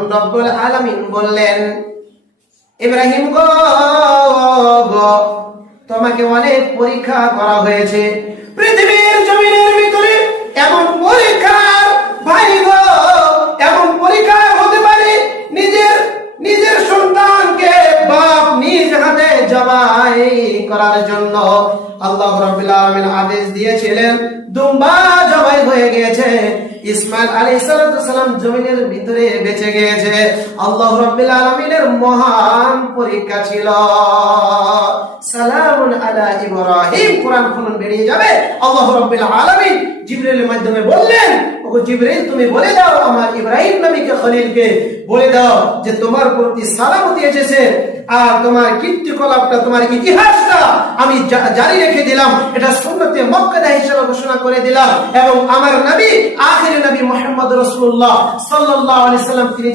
রব্বুল আলামিন বললেন, ইব্রাহিম গো, তোমাকে অনেক পরীক্ষা করা হয়েছে। পৃথিবীর জমিনের ভিতরে এমন পরীক্ষার ভাই গো, এমন পরীক্ষা হতে পারে নিজের সন্তানকে বাপ নিজ হাতে জবাই করার জন্য আল্লাহ রাব্বুল আলামিন আদেশ দিয়েছিলেন, দুম্বা জবাই হয়ে গিয়েছে। ইসমাইল আলাইহিস সালাম জমিনের ভিতরে বেঁচে গিয়েছে। আল্লাহ রাব্বুল আলামিনের মহান পরীক্ষা ছিল। সালামুন আলা ইব্রাহিম, কোরআন খুলুন বেরিয়ে যাবে। আল্লাহ রাব্বুল আলামিন জিবরাইলের মাধ্যমে বললেন, ওগো জিবরাইল, তুমি বলে দাও আমার ইব্রাহিম নবীকে, খলিলকে বলে দাও যে তোমার প্রতি সালামতি এসেছে, আর তোমার কীর্তিকলাপটা, তোমার ইতিহাসটা আমি জারি রেখে দিলাম। এটা সুন্নতে মুআক্কাদা হিসেবে ঘোষণা করে দিলাম। এবং আমার নবী, আখির নবী মুহাম্মদ রাসূলুল্লাহ সাল্লাল্লাহু আলাইহি সাল্লাম, তিনি